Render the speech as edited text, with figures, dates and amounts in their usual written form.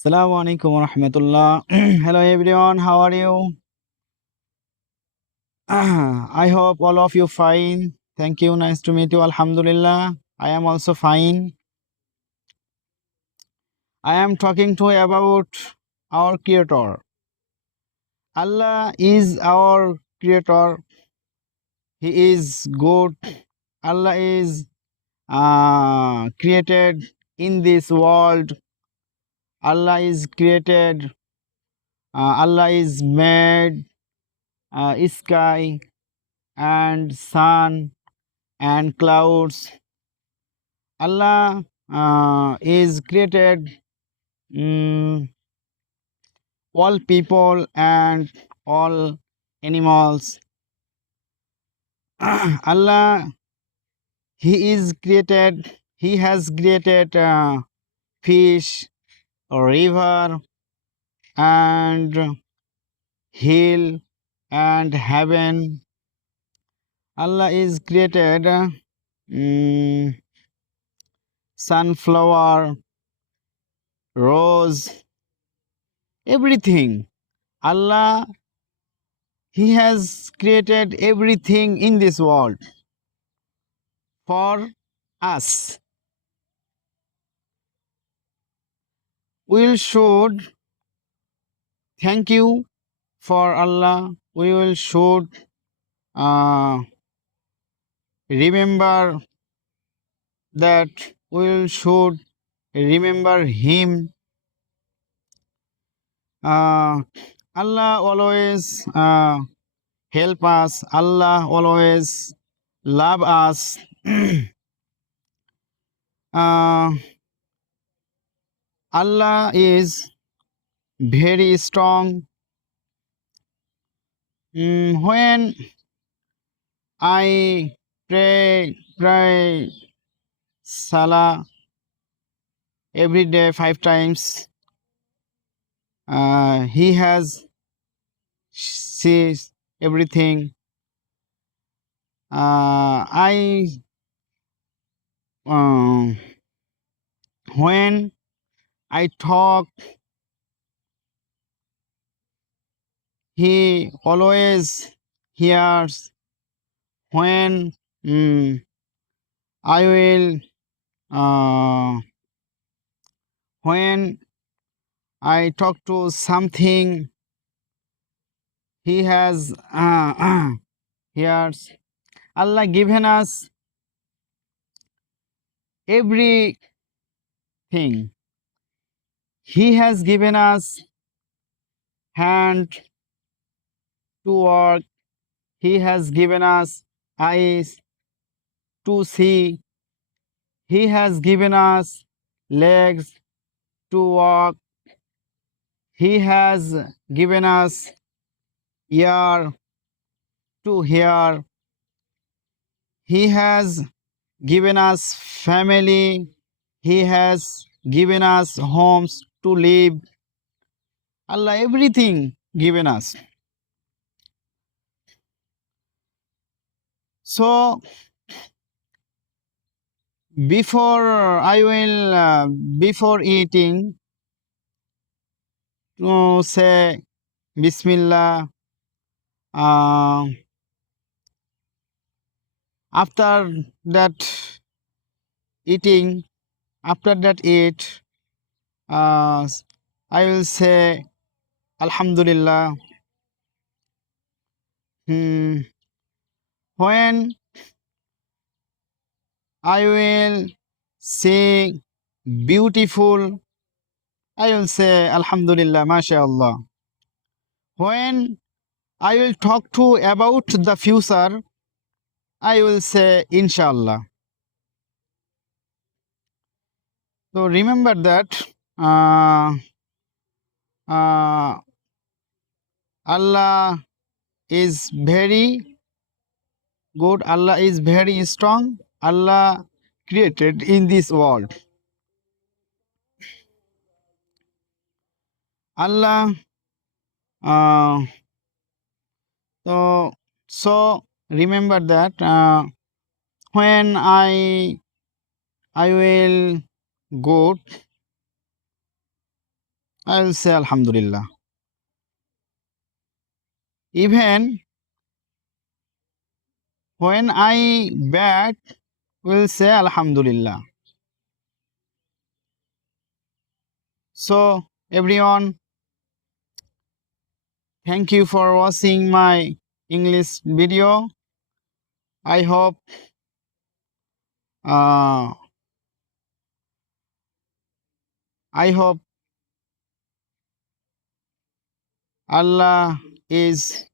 Assalamu alaikum wa rahmatullah. Hello everyone, how are you? I hope all of you fine. Thank you. Nice to meet you. Alhamdulillah. I am also fine. I am talking to you about our creator. Allah is our creator. He is good. Allah is created in this world. Allah is created. Allah is made sky and sun and clouds. Allah is created mm, all people and all animals. Allah, He is created. He has created fish, river, and hill and heaven. Allah is created sunflower, rose, everything. Allah, He has created everything in this world for us. We should thank you for Allah. We will should uh, remember that. We will should remember Him. Allah always help us. Allah always love us. uh, Allah is very strong. When I pray Salah every day 5 times. He has sees everything. I when I talk, he always hears. When I will when I talk to something, he has hears. Allah given us everything. He has given us hand to work. He has given us eyes to see. He has given us legs to walk. He has given us ear to hear. He has given us family. He has given us homes to live. Allah everything given us. So before eating, to say Bismillah. After that eating, after that eat, I will say Alhamdulillah. When I will say beautiful, I will say Alhamdulillah, MashaAllah. When I will talk to about the future, I will say Inshallah. So remember that uh, Allah is very good. Allah is very strong. Allah created in this world. Allah uh, so remember that when I will go I'll say Alhamdulillah. Even when I bad, will say Alhamdulillah. So, everyone, thank you for watching my English video. I hope uh, I hope Allah is